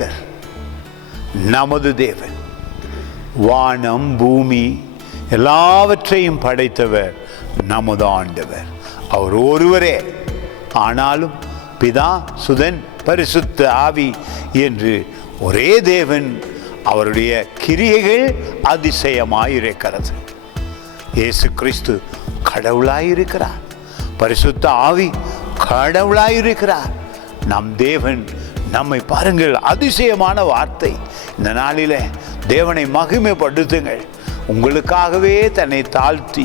கர்த்தர், நமது தேவன். வானம் பூமி எல்லாவற்றையும் படைத்தவர் நமது ஆண்டவர். அவர் ஒருவரே. ஆனாலும் பிதா, சுதன், பரிசுத்த ஆவி என்று ஒரே தேவன். அவருடைய கிரியைகள் அதிசயமாயிருக்கிறது. இயேசு கிறிஸ்து கடவுளாயிருக்கிறார். பரிசுத்த ஆவி கடவுளாயிருக்கிறார். நம் தேவன் நம்மை பாருங்கள், அதிசயமான வார்த்தை. இந்த நாளில தேவனை மகிமைப்படுத்துங்கள். உங்களுக்காகவே தன்னை தாழ்த்தி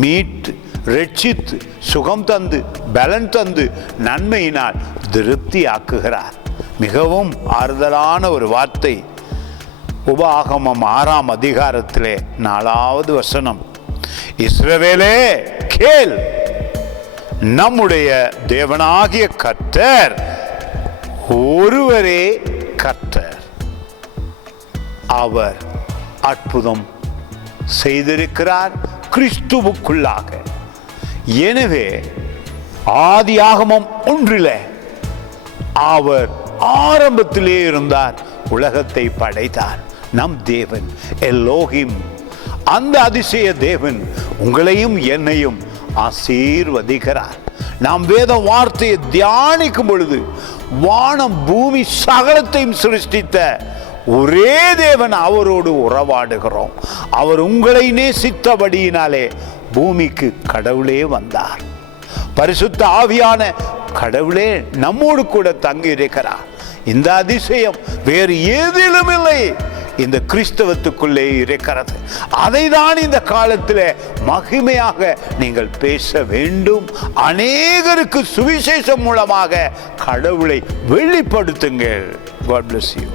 மீட்டு ரட்சித்து சுகம் தந்து பலன் தந்து நன்மையினால் திருப்தி ஆக்குகிறார். மிகவும் ஆறுதலான ஒரு வார்த்தை. உபாகமம் 6ஆம் அதிகாரத்திலே 4வது வசனம், இஸ்ரவேலே கேள், நம்முடைய தேவனாகிய கர்த்தர் ஒருவரே கர்த்தர். அவர் அற்புதம் செய்திருக்கிறார் கிறிஸ்துவுக்குள்ளாக. எனவே ஆதியாகமம் 1 அவர் ஆரம்பத்திலே இருந்தார், உலகத்தை படைத்தார். நம் தேவன் எல்லோகிம். அந்த அதிசய தேவன் உங்களையும் என்னையும் ஆசீர்வதிக்கிறார். நாம் வேத வார்த்தையை தியானிக்கும் பொழுது வானம் பூமி சகலத்தையும் சிருஷ்டித்த ஒரே தேவன், அவரோடு உறவாடுகிறோம். அவர் உங்களை நேசித்தபடியினாலே பூமிக்கு கடவுளே வந்தார். பரிசுத்த ஆவியான கடவுளே நம்மோடு கூட தங்கி இருக்கிறார். இந்த அதிசயம் வேறு ஏதிலும் இல்லை, இந்த கிறிஸ்தவத்துக்குள்ளே இருக்கிறது. அதை தான் இந்த காலத்தில் மகிமையாக நீங்கள் பேச வேண்டும். அநேகருக்கு சுவிசேஷம் மூலமாக கடவுளை வெளிப்படுத்துங்கள். God bless you.